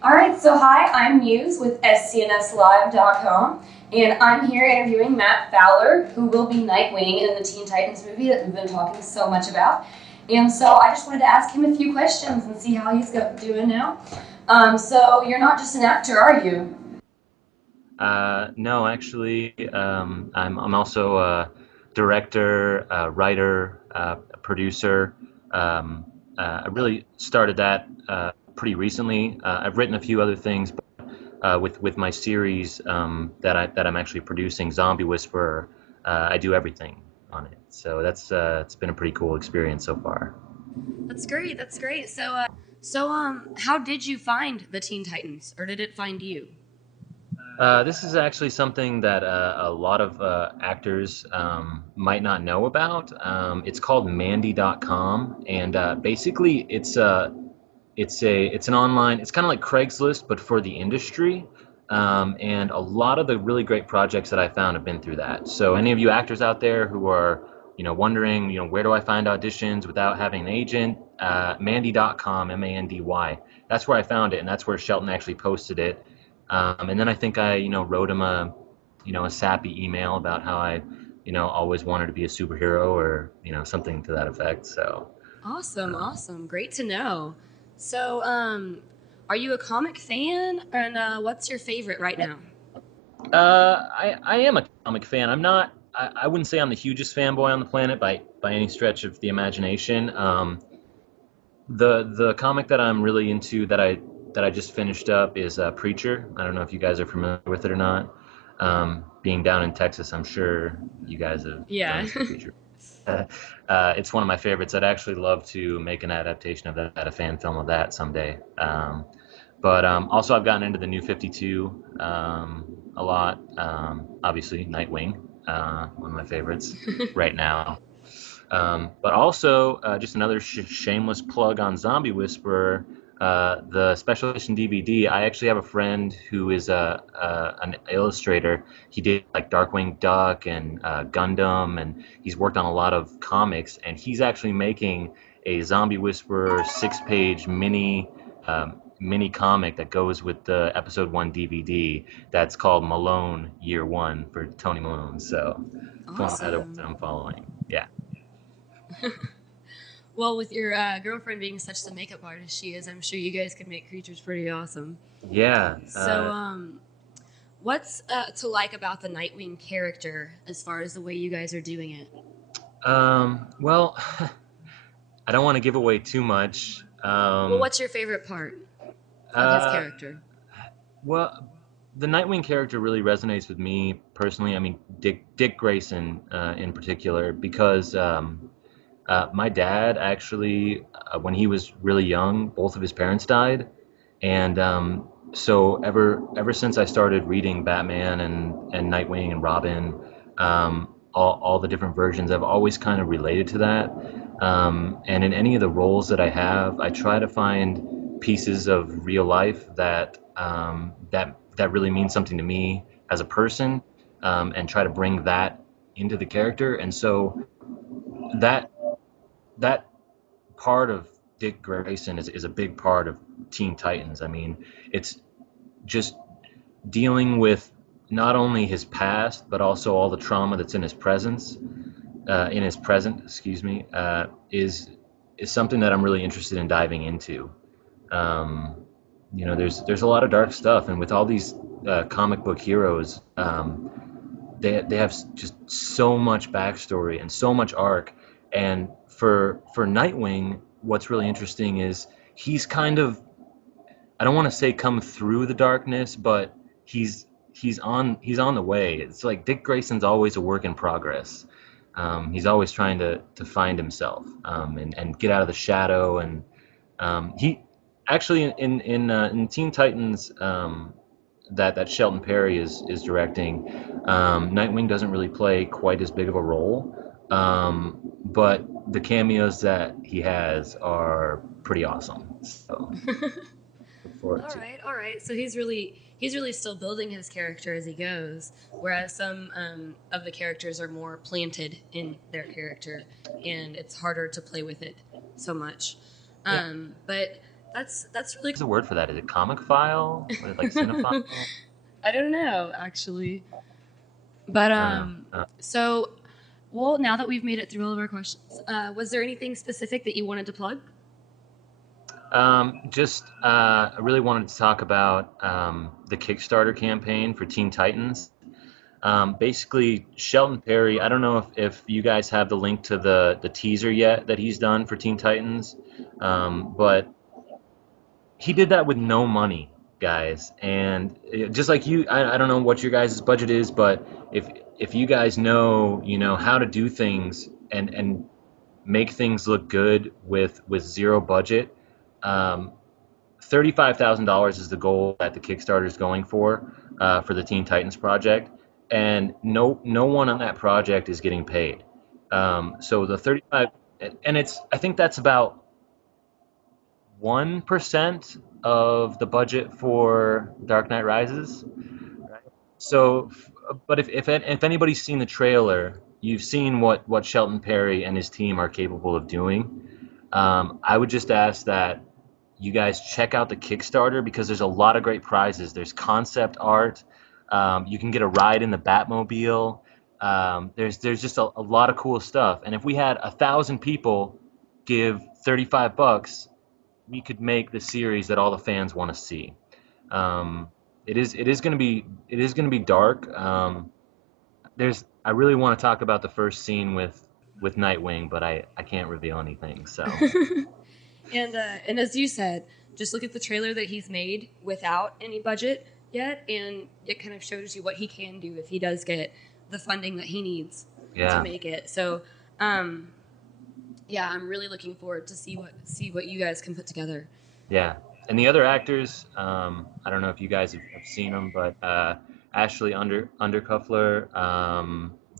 All right, so hi, I'm Muse with SCNSLive.com, and I'm here interviewing Matt Fowler, who will be Nightwing in the Teen Titans movie that we've been talking so much about. And so I just wanted to ask him a few questions and see how he's doing now. So you're not just an actor, are you? No, actually, I'm also a director, writer, producer. Um, I really started that pretty recently. I've written a few other things, but with my series that I'm actually producing, Zombie Whisperer, I do everything on it. So that's it's been a pretty cool experience so far. That's great. That's great. So how did you find the Teen Titans, or did it find you? This is actually something that a lot of actors might not know about. It's called Mandy.com, and basically it's an online. It's kind of like Craigslist, but for the industry. And a lot of the really great projects that I found have been through that. So any of you actors out there who are wondering where do I find auditions without having an agent, Mandy.com, Mandy. That's where I found it, and that's where Shelton actually posted it. And then I think I wrote him a sappy email about how I always wanted to be a superhero or something to that effect. So. Awesome, Um, awesome. Great to know. So are you a comic fan, and what's your favorite right now? I am a comic fan. I'm not. I wouldn't say I'm the hugest fanboy on the planet by any stretch of the imagination. The comic that I'm really into that I just finished up is Preacher. I don't know if you guys are familiar with it or not. Being down in Texas, I'm sure you guys have Yeah. done some Preacher. It's one of my favorites. I'd actually love to make an adaptation of that, a fan film of that someday. But also, I've gotten into the New 52 a lot. Obviously, Nightwing, one of my favorites right now. But also, just another shameless plug on Zombie Whisperer, the special edition DVD. I actually have a friend who is an illustrator. He did like Darkwing Duck and Gundam, and he's worked on a lot of comics. And he's actually making a Zombie Whisperer six-page mini comic that goes with the episode one DVD. That's called Malone Year One for Tony Malone. So it's one of the other ones that Awesome. I'm following. Yeah. Well, with your girlfriend being such the makeup artist she is, I'm sure you guys could make creatures pretty awesome. Yeah. So what's to like about the Nightwing character as far as the way you guys are doing it? Well, I don't want to give away too much. Well, what's your favorite part of his Uh, character? well, the Nightwing character really resonates with me personally. I mean, Dick Grayson in particular, because my dad actually, when he was really young, both of his parents died, and so ever since I started reading Batman and Nightwing and Robin, all the different versions, I've always kind of related to that. And in any of the roles that I have, I try to find pieces of real life that really means something to me as a person, and try to bring that into the character. And so that that part of Dick Grayson is a big part of Teen Titans. I mean, it's just dealing with not only his past but also all the trauma that's in his present, excuse me, is something that I'm really interested in diving into. Um, there's a lot of dark stuff, and with all these comic book heroes, they have just so much backstory and so much arc. And for Nightwing, what's really interesting is he's kind of, I don't want to say come through the darkness, but he's he's on the way. It's like Dick Grayson's always a work in progress. He's always trying to find himself, and get out of the shadow. And he actually in Teen Titans, that Shelton Perry is directing, Nightwing doesn't really play quite as big of a role, but the cameos that he has are pretty awesome. So look forward All to. right, all right. So he's really still building his character as he goes, whereas some of the characters are more planted in their character, and it's harder to play with it so much. Yeah. But That's really What's the word for that? Is it comic file? Or like cool. cinephile? I don't know actually, but I don't know. so well, now that we've made it through all of our questions, was there anything specific that you wanted to plug? I really wanted to talk about the Kickstarter campaign for Teen Titans. Basically, Shelton Perry, I don't know if you guys have the link to the teaser yet that he's done for Teen Titans, but he did that with no money, guys. And just like you, I don't know what your guys' budget is, but if you guys know, how to do things and make things look good with zero budget, um, $35,000 is the goal that the Kickstarter is going for the Teen Titans project, and no one on that project is getting paid. So the 35, and I think that's about 1% of the budget for Dark Knight Rises. So, but if anybody's seen the trailer, you've seen what Shelton Perry and his team are capable of doing. I would just ask that you guys check out the Kickstarter because there's a lot of great prizes. There's concept art. You can get a ride in the Batmobile. There's just a lot of cool stuff. And if we had 1,000 people give $35, we could make the series that all the fans want to see. Um, it is going to be dark. I really want to talk about the first scene with Nightwing, but I can't reveal anything. So And as you said, just look at the trailer that he's made without any budget yet, and it kind of shows you what he can do if he does get the funding that he needs to yeah, make it. So, um, yeah, I'm really looking forward to see what you guys can put together. yeah. And the other actors, I don't know if you guys have seen them, but Ashley Undercuffler.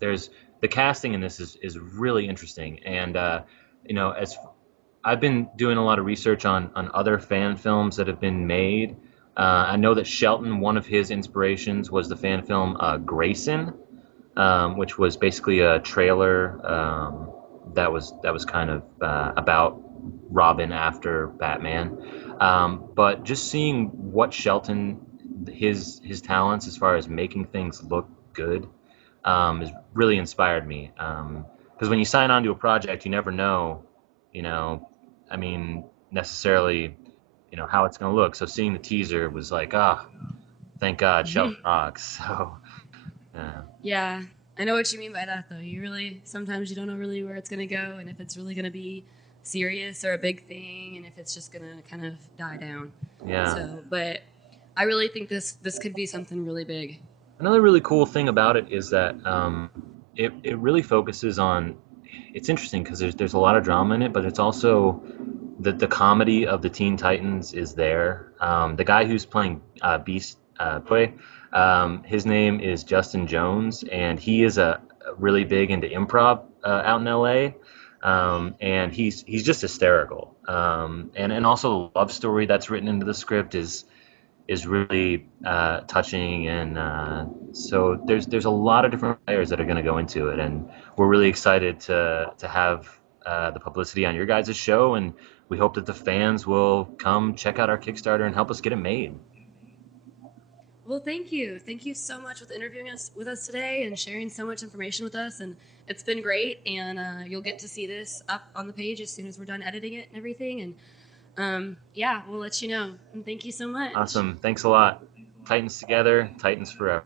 There's the casting in this is really interesting, and as I've been doing a lot of research on other fan films that have been made. I know that Shelton, one of his inspirations was the fan film Grayson, which was basically a trailer that was kind of about Robin after Batman. But just seeing what Shelton, his talents as far as making things look good, has really inspired me. Because when you sign on to a project, you never know, you know, I mean, necessarily, how it's going to look. So seeing the teaser was like, thank God, Shelton rocks. So, yeah. Yeah, I know what you mean by that, though. You really sometimes you don't know really where it's gonna go, and if it's really gonna be serious or a big thing, and if it's just gonna kind of die down. Yeah. So, but I really think this could be something really big. Another really cool thing about it is that it really focuses on. It's interesting because there's a lot of drama in it, but it's also the comedy of the Teen Titans is there. The guy who's playing Beast Boy, his name is Justin Jones, and he is a really big into improv out in LA. And he's just hysterical. And also the love story that's written into the script is really touching, and so there's a lot of different players that are going to go into it, and we're really excited to have the publicity on your guys' show, and we hope that the fans will come check out our Kickstarter and help us get it made. Well, thank you. Thank you so much with interviewing us with us today and sharing so much information with us. And it's been great. And you'll get to see this up on the page as soon as we're done editing it and everything. And yeah, we'll let you know. And thank you so much. Awesome. Thanks a lot. Titans together, Titans forever.